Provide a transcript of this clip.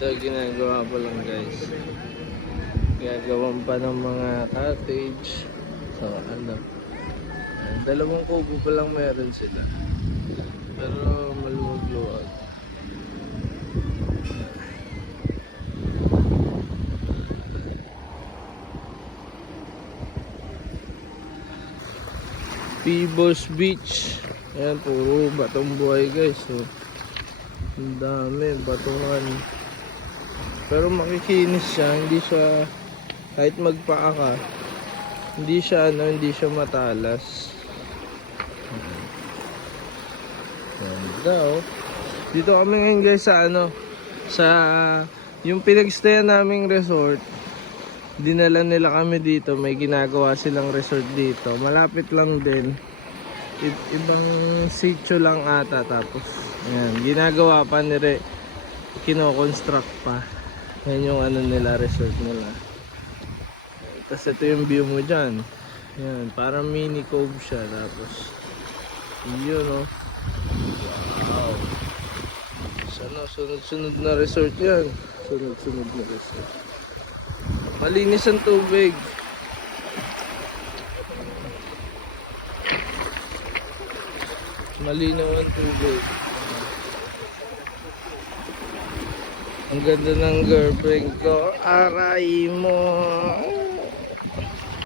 Ito ginagawa pa lang guys. Gagawan pa ng mga cottage. So ano. Dalawang kubo pa lang meron sila. Pero maluwag-luwag. Pibos Beach. Ayan, puro batong buhay guys. So, ang dami, batungan. Pero makikinis siya, hindi siya, kahit magpaa ka, hindi siya matalas. Ganda oh. Dito kami ngayon guys sa sa yung pinagstayan naming resort. Dinala nila kami dito, may ginagawa silang resort dito. Malapit lang din. Ibang sitio lang ata, tapos ayan, ginagawa pa kino-construct pa. Yan yung nila, resort nila. Tapos ito yung view mo dyan. Yan, parang mini cove siya. Tapos yun oh. Wow. Sana sunod-sunod na resort yan. Sunod-sunod na resort. Malinis ang tubig. Malinaw ang tubig. Ang ganda ng girlfriend ko. Aray mo.